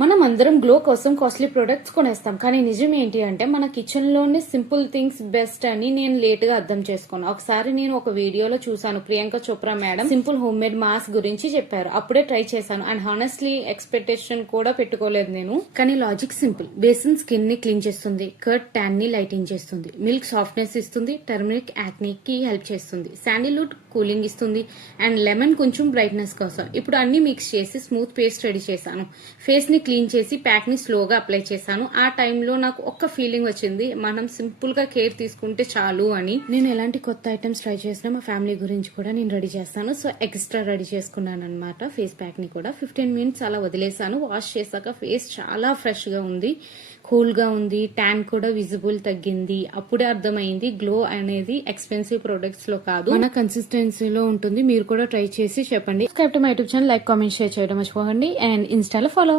మనం అందరం గ్లో కోసం కాస్ట్లీ ప్రొడక్ట్స్ కొనేస్తాం, కానీ నిజం ఏంటి అంటే మన కిచెన్ లోనే సింపుల్ థింగ్స్ బెస్ట్ అని నేను లేట్ గా అర్థం చేసుకున్నాను. ఒకసారి నేను ఒక వీడియోలో చూసాను, Priyanka Chopra madam simple home made mask గురించి చెప్పారు. అప్పుడే ట్రై చేశాను అండ్ హానెస్ట్లీ ఎక్స్పెక్టేషన్ కూడా పెట్టుకోలేదు నేను. కానీ లాజిక్ సింపుల్. బేసిన్ స్కిన్ ని క్లీన్ చేస్తుంది, కర్డ్ ట్యాన్ ని లైటింగ్ చేస్తుంది, మిల్క్ సాఫ్ట్నెస్ ఇస్తుంది, టర్మరిక్ యాక్నీ కి హెల్ప్ చేస్తుంది, శాండిల్వుడ్ కూలింగ్ ఇస్తుంది అండ్ లెమన్ కొంచెం బ్రైట్నెస్ కోసం. ఇప్పుడు అన్ని మిక్స్ చేసి స్మూత్ పేస్ట్ రెడీ చేశాను. ఫేస్ ని క్లీన్ చేసి ప్యాక్ ని స్లోగా అప్లై చేశాను. ఆ టైంలో నాకు ఒక్క ఫీలింగ్ వచ్చింది, మనం సింపుల్ గా కేర్ తీసుకుంటే చాలు అని. నేను ఎలాంటి కొత్త ఐటమ్స్ ట్రై చేసినా మా ఫ్యామిలీ గురించి కూడా నేను రెడీ చేస్తాను. సో ఎక్స్ట్రా రెడీ చేసుకున్నాను అనమాట. ఫేస్ ప్యాక్ ని కూడా 15 మినిట్స్ అలా వదిలేసాను. వాష్ చేశాక ఫేస్ చాలా ఫ్రెష్ గా ఉంది, కూల్ గా ఉంది, ట్యాన్ కూడా విజిబుల్ తగ్గింది. అప్పుడే అర్థమైంది గ్లో అనేది ఎక్స్పెన్సివ్ ప్రొడక్ట్స్ లో కాదు, మన కన్సిస్టెన్సీలో ఉంటుంది. మీరు కూడా ట్రై చేసి చెప్పండి. Subscribe to my YouTube channel, like comment share చేయడం మర్చిపోకండి అండ్ ఇన్స్టాలో ఫాలో.